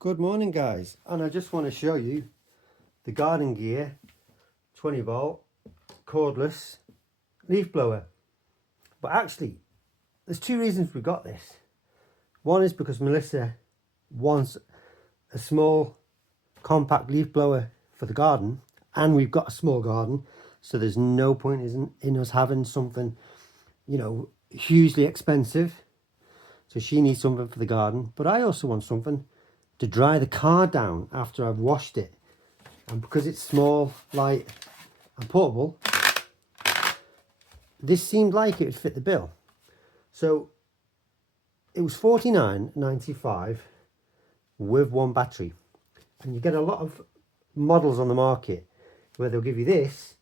Good morning, guys, and I just want to show you the garden gear 20 volt cordless leaf blower. But actually there's two reasons we got this. One is because Melissa wants a small compact leaf blower for the garden, and we've got a small garden, so there's no point in us having something, you know, hugely expensive. So she needs something for the garden, but I also want something to dry the car down after I've washed it. And because it's small, light and portable, this seemed like it would fit the bill. So it was $49.95 with one battery. And you get a lot of models on the market where they'll give you this,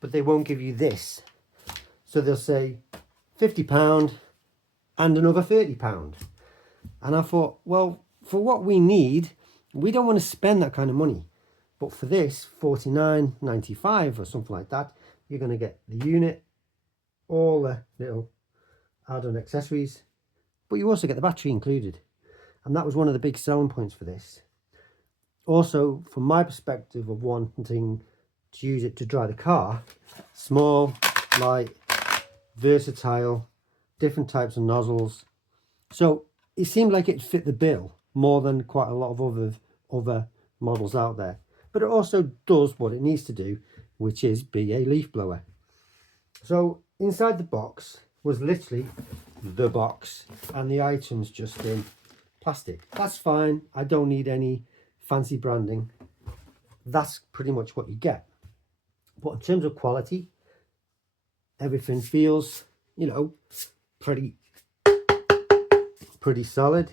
but they won't give you this. So they'll say £50 and another £30. And I thought, well, for what we need, we don't want to spend that kind of money. But for this, $49.95 or something like that, you're going to get the unit, all the little add-on accessories, but you also get the battery included. And that was one of the big selling points for this. Also, from my perspective of wanting to use it to dry the car, small, light, versatile, different types of nozzles. So it seemed like it fit the bill more than quite a lot of other models out there. But it also does what it needs to do, which is be a leaf blower. So inside the box was literally the box and the items just in plastic. That's fine. I don't need any fancy branding. That's pretty much what you get. But in terms of quality, everything feels, you know, pretty solid.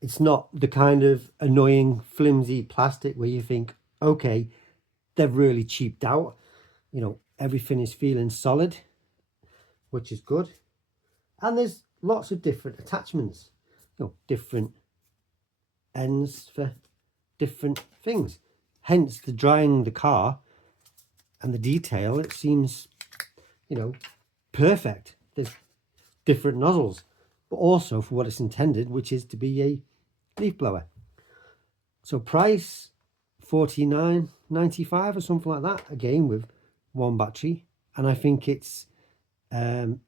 It's not the kind of annoying flimsy plastic where you think, okay, they've really cheaped out. You know, everything is feeling solid, which is good. And there's lots of different attachments, you know, different ends for different things. Hence the drying the car and the detail, it seems, you know, perfect. There's different nozzles, but also for what it's intended, which is to be a leaf blower. So price $49.95 or something like that, again with one battery. And I think it's I'll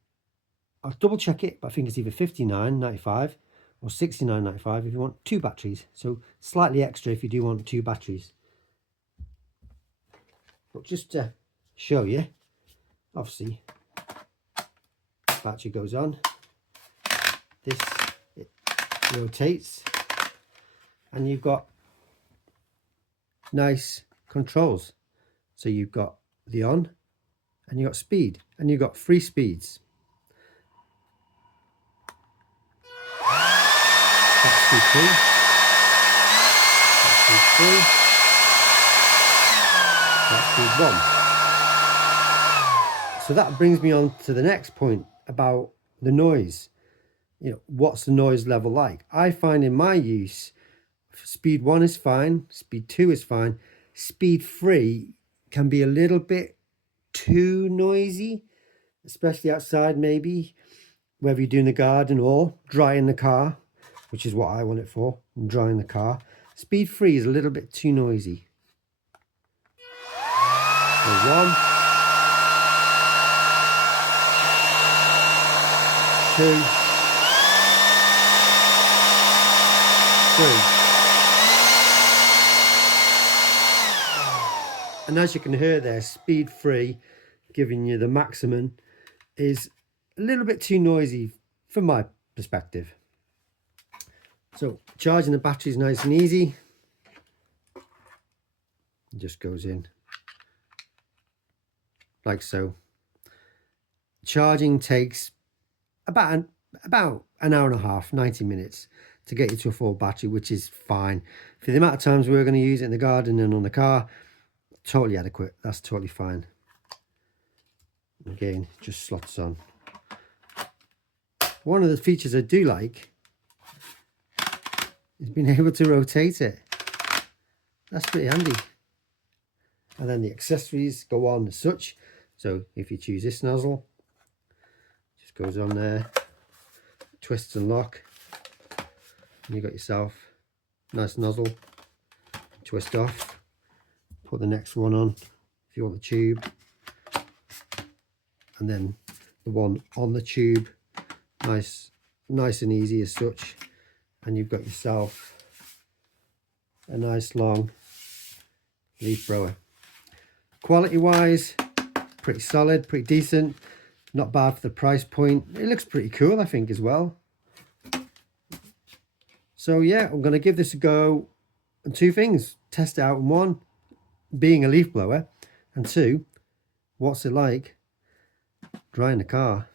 double check it, but I think it's either $59.95 or $69.95 if you want two batteries. So slightly extra if you do want two batteries. But just to show you, obviously battery goes on, this it rotates, and you've got nice controls. So you've got the on and you've got speed, and you've got 3 speeds. That's speed 2, that's speed 3, that's speed 1. So that brings me on to the next point about the noise. You know, what's the noise level like? I find in my use, speed 1 is fine, speed 2 is fine, speed 3 can be a little bit too noisy, especially outside, maybe whether you're doing the garden or drying the car, which is what I want it for, drying the car. Speed 3 is a little bit too noisy. So 1, 2, 3. And as you can hear there, speed 3, giving you the maximum, is a little bit too noisy from my perspective. So charging the battery is nice and easy. It just goes in like so. Charging takes about an hour and a half, 90 minutes to get you to a full battery, which is fine. For the amount of times we're going to use it in the garden and on the car, totally adequate. That's totally fine. Again, just slots on. One of the features I do like is being able to rotate it. That's pretty handy. And then the accessories go on as such. So if you choose this nozzle, just goes on there, twists and lock, and you got yourself nice nozzle, twist off, put the next one on if you want the tube, and then the one on the tube, nice and easy as such, and you've got yourself a nice long leaf blower. Quality wise, pretty solid, pretty decent, not bad for the price point. It looks pretty cool, I think, as well. So yeah, I'm going to give this a go, and two things: test it out, and one, being a leaf blower, and two, what's it like drying the car.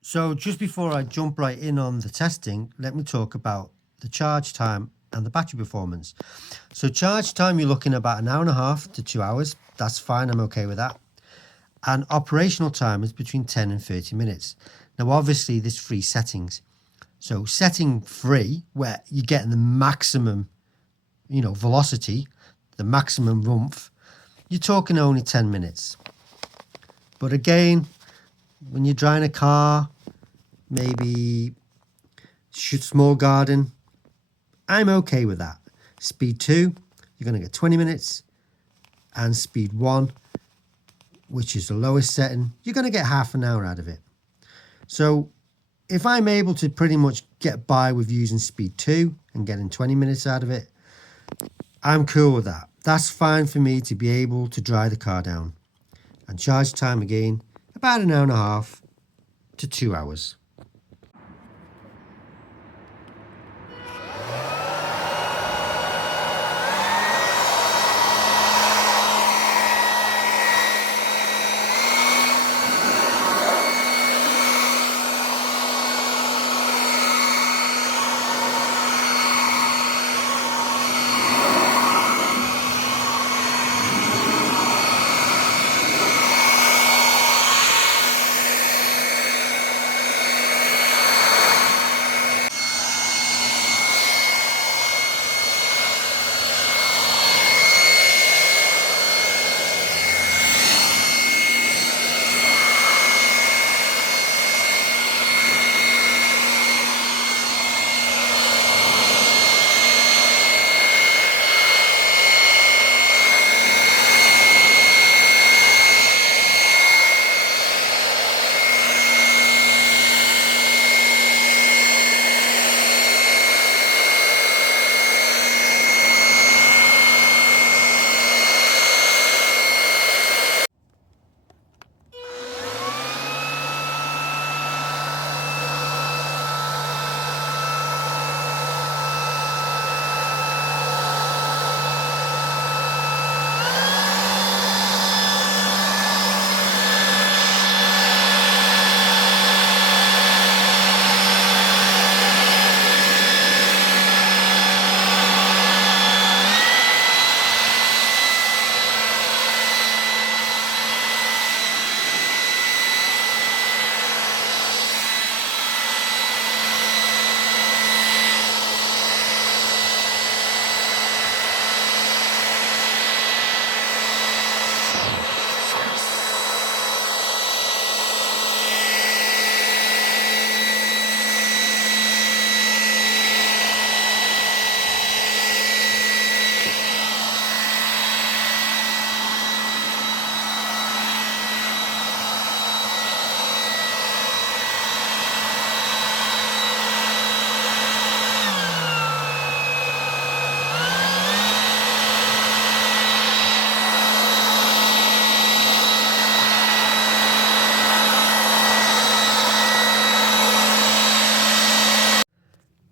So just before I jump right in on the testing, let me talk about the charge time and the battery performance. So charge time, you're looking at about 1.5 hours to 2 hours. That's fine, I'm okay with that. And operational time is between 10 and 30 minutes. Now obviously there's 3 settings. So setting 3, where you're getting the maximum, velocity, the maximum oomph, you're talking only 10 minutes. But again, when you're drying a car, maybe small garden, I'm okay with that. Speed 2, you're going to get 20 minutes. And speed 1, which is the lowest setting, you're going to get half an hour out of it. So if I'm able to pretty much get by with using speed 2 and getting 20 minutes out of it, I'm cool with that. That's fine for me to be able to dry the car down. And charge time again, about 1.5 hours to 2 hours.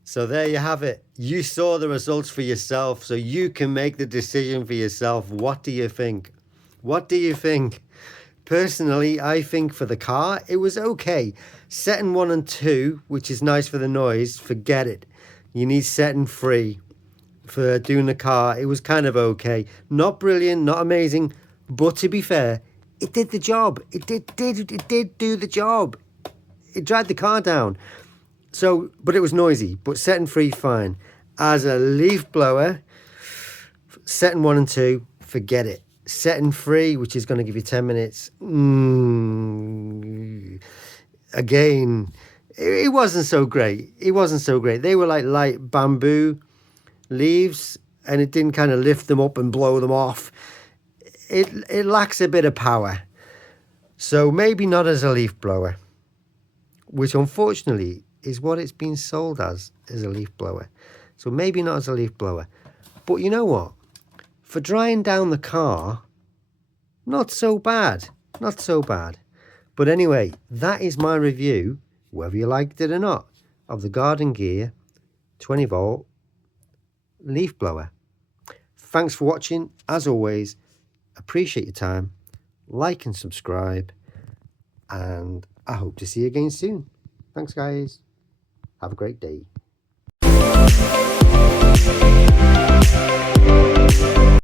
So there you have it. You saw the results for yourself, so you can make the decision for yourself. What do you think? What do you think? Personally, I think for the car, it was okay. Setting 1 and 2, which is nice for the noise, forget it. You need setting 3 for doing the car. It was kind of okay. Not brilliant, not amazing, but to be fair, it did the job. It did do the job. It dried the car down. So, but it was noisy, but setting 3, fine. As a leaf blower, setting 1 and 2, forget it. Setting 3, which is going to give you 10 minutes, again, it wasn't so great. It wasn't so great. They were like light bamboo, leaves and it didn't kind of lift them up and blow them off. It lacks a bit of power. So maybe not as a leaf blower, which unfortunately is what it's been sold as a leaf blower. So maybe not as a leaf blower. But you know what? For drying down the car, not so bad. Not so bad. But anyway, that is my review, whether you liked it or not, of the Garden Gear 20V leaf blower. Thanks for watching. As always, appreciate your time. Like and subscribe. And I hope to see you again soon. Thanks, guys. Have a great day.